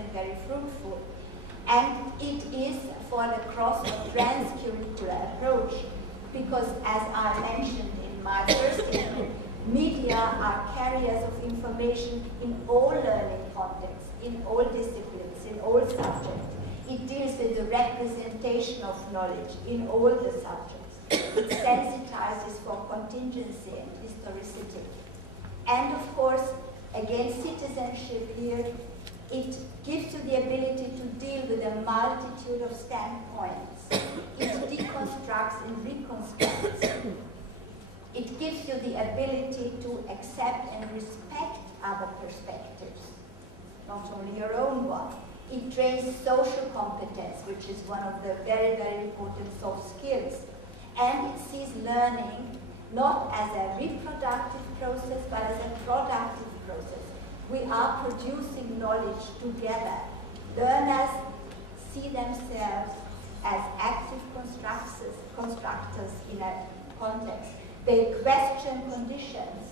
and very fruitful. And it is for the cross or trans-curricular approach, because as I mentioned in my first statement, media are carriers of information in all learning contexts, in all disciplines, in all subjects. It deals with the representation of knowledge in all the subjects. It sensitizes for contingency and historicity. And of course, again, citizenship here, it gives you the ability to deal with a multitude of standpoints. It deconstructs and reconstructs. It gives you the ability to accept and respect other perspectives, not only your own one. It trains social competence, which is one of the very, very important soft skills. And it sees learning not as a reproductive process, but as a productive process. We are producing knowledge together. Learners see themselves as active constructors in a context. They question conditions.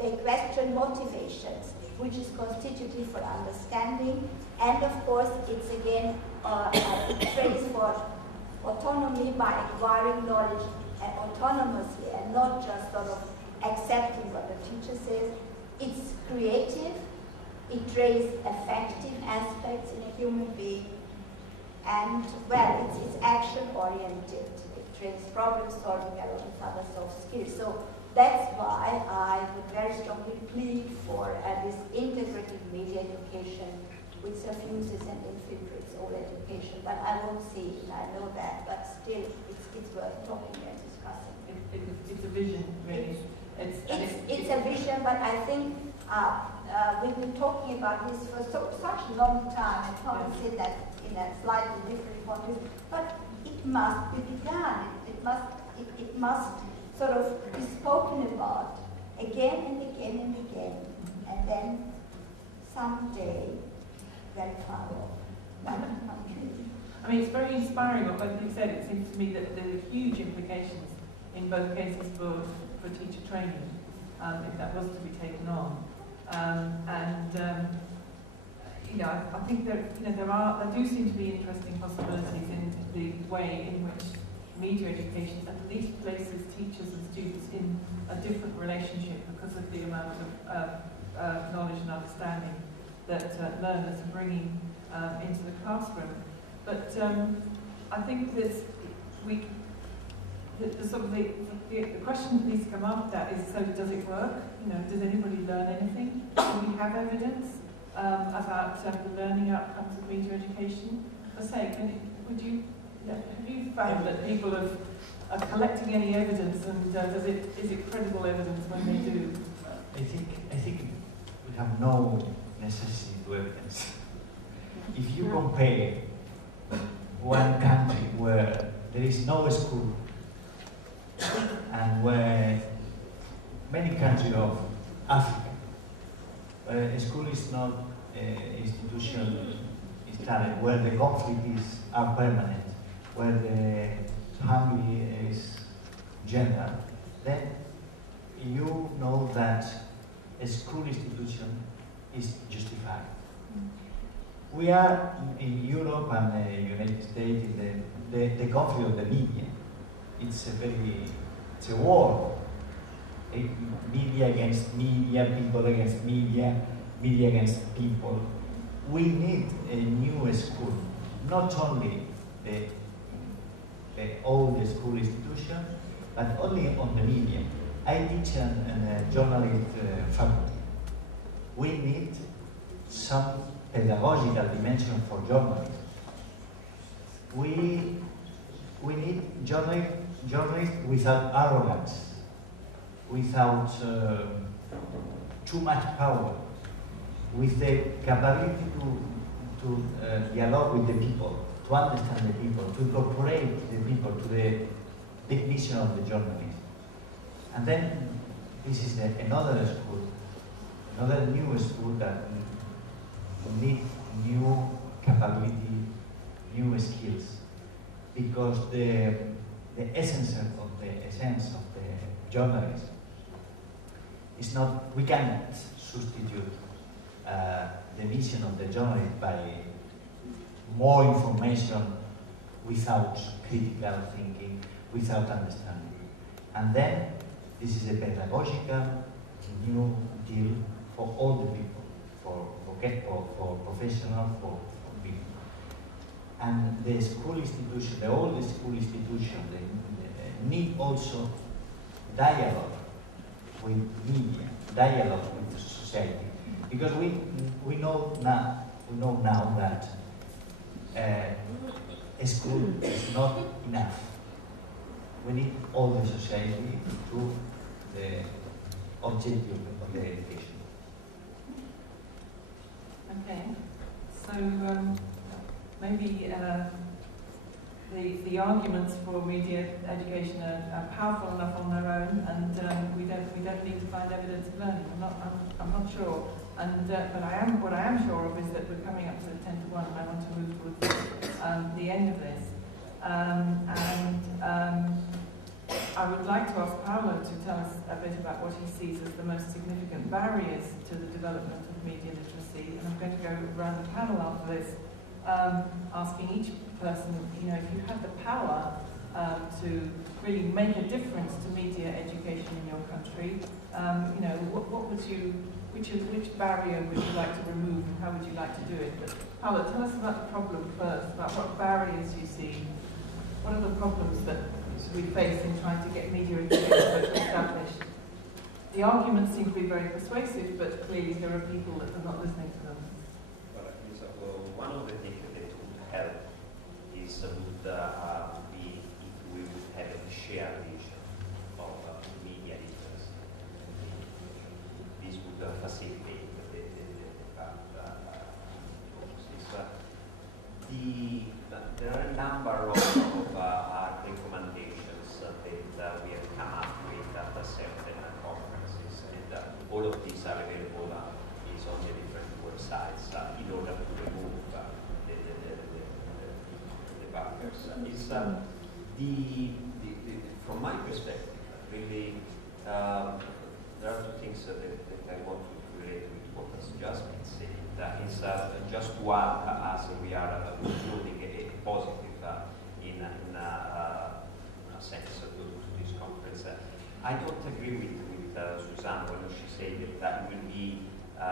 They question motivations, which is constitutive for understanding. And of course, it's again a trace for autonomy by acquiring knowledge autonomously and not just sort of accepting what the teacher says. It's creative. It traces affective aspects in a human being. And, well, it's action-oriented. It trains problem-solving along with other soft skills. So that's why I would very strongly plead for this integrated media education, which suffuses and infiltrates all education. But I won't see it, I know that, but still, it's worth talking and discussing. It's a vision, really. It's a vision, but I think we've been talking about this for such a long time, and probably say that in a slightly different context, but it must be begun. It must sort of be spoken about again and again and again, and then someday, very far off. I mean, it's very inspiring what both of you said. It seems to me that there are huge implications in both cases for teacher training, if that was to be taken on. You know, I think there do seem to be interesting possibilities in the way in which media education at least places teachers and students in a different relationship because of the amount of knowledge and understanding that learners are bringing into the classroom. But I think the question that needs to come after that is, so does it work? You know, does anybody learn anything? Do we have evidence about the learning outcomes of media education? I say, have you found that people are collecting any evidence, and is it credible evidence when they do? I think we have no necessity to evidence. If you compare one country where there is no school and where many countries of Africa, where a school is not an institution started, where the conflicts are permanent, where the hunger is general, then you know that a school institution is justified. We are in Europe and the United States in the conflict of the media. It's a war. Media against media, people against media, media against people. We need a new school, not only the old school institution, but only on the media. I teach in a journalist faculty. We need some pedagogical dimension for journalism. We need journalists without arrogance, without too much power, with the capability to dialogue with the people, to understand the people, to incorporate the people to the big mission of the journalist. And then this is another school, another new school that needs new capability, new skills, because the essence of the journalism is not, we cannot substitute the mission of the journalist by more information without critical thinking, without understanding. And then this is a pedagogical new deal for all the people, for professionals, for people. And the school institution, the old school institution, they need also dialogue with media, dialogue with society, because we know now that a school is not enough. We need all the society to the objective of the education. Okay, so maybe the arguments for media education are powerful enough on their own, and we don't need to find evidence of learning. I'm not sure, and but what I am sure of is that we're coming up to 10 to 1, and I want to move towards the end of this. I would like to ask Paolo to tell us a bit about what he sees as the most significant barriers to the development of media literacy, and I'm going to go around the panel after this, asking each person, if you had the power to really make a difference to media education in your country, what would you, which barrier would you like to remove, and how would you like to do it? But Paolo, tell us about the problem first, about what barriers you see. What are the problems that we face in trying to get media education established? The arguments seem to be very persuasive, but clearly there are people that are not listening to them. Well, one of the things that would help is would be if we would have a shared vision of media literacy. This would facilitate the there are a number of recommendations that we have come up with at certain conferences, and all of these are available is on the different websites in order to remove the barriers. From my perspective, really, there are two things that I want to relate with what has just been said. Is just to add, as we are concluding a positive in a sense to this conference. I don't agree with Susanna when she said that it will be a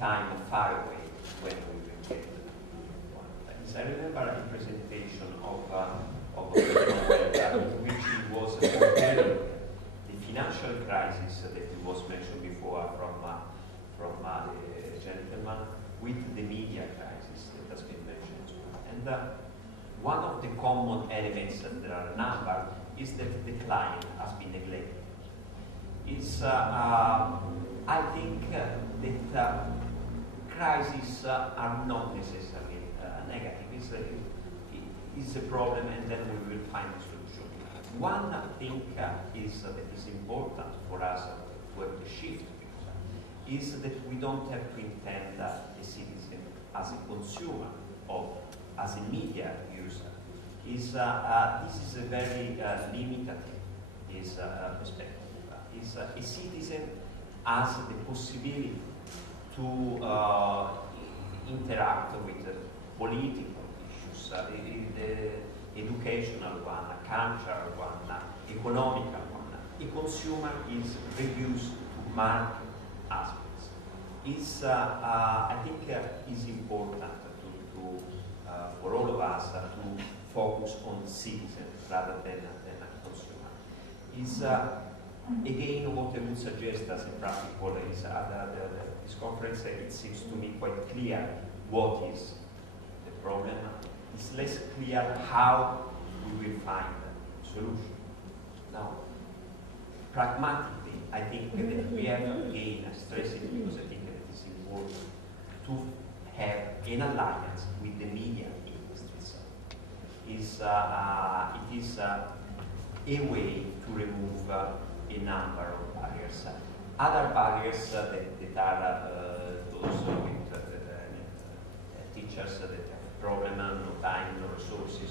time far away when we will get to the I remember a presentation of in which it was comparing the financial crisis that was mentioned before from the gentleman with the media crisis that has been mentioned. And one of the common elements that there are a number is that the client has been neglected. It's, I think that crises are not necessarily negative. It's a problem, and then we will find a solution. One thing that is important for us to have the shift is that we don't have to intend a citizen as a consumer or as a media user. This is a very limited perspective. A citizen has the possibility to interact with political issues, the educational one, cultural one, economical one. A consumer is reduced to market aspects. I think it's important for all of us to focus on citizens rather than a consumer. Again, what I would suggest as a practical is this conference, it seems to me quite clear what is the problem. It's less clear how we will find a solution. Now, pragmatically, I think that we have again stressed it because I think that it is important to have an alliance with the media industry itself. It is a way to remove a number of barriers. Other barriers that are those with teachers that have problem, no time, no resources,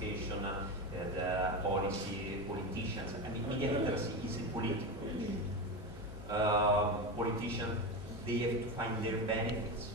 education, the policy, politicians. I mean, media literacy is a political issue. Politicians they have to find their benefits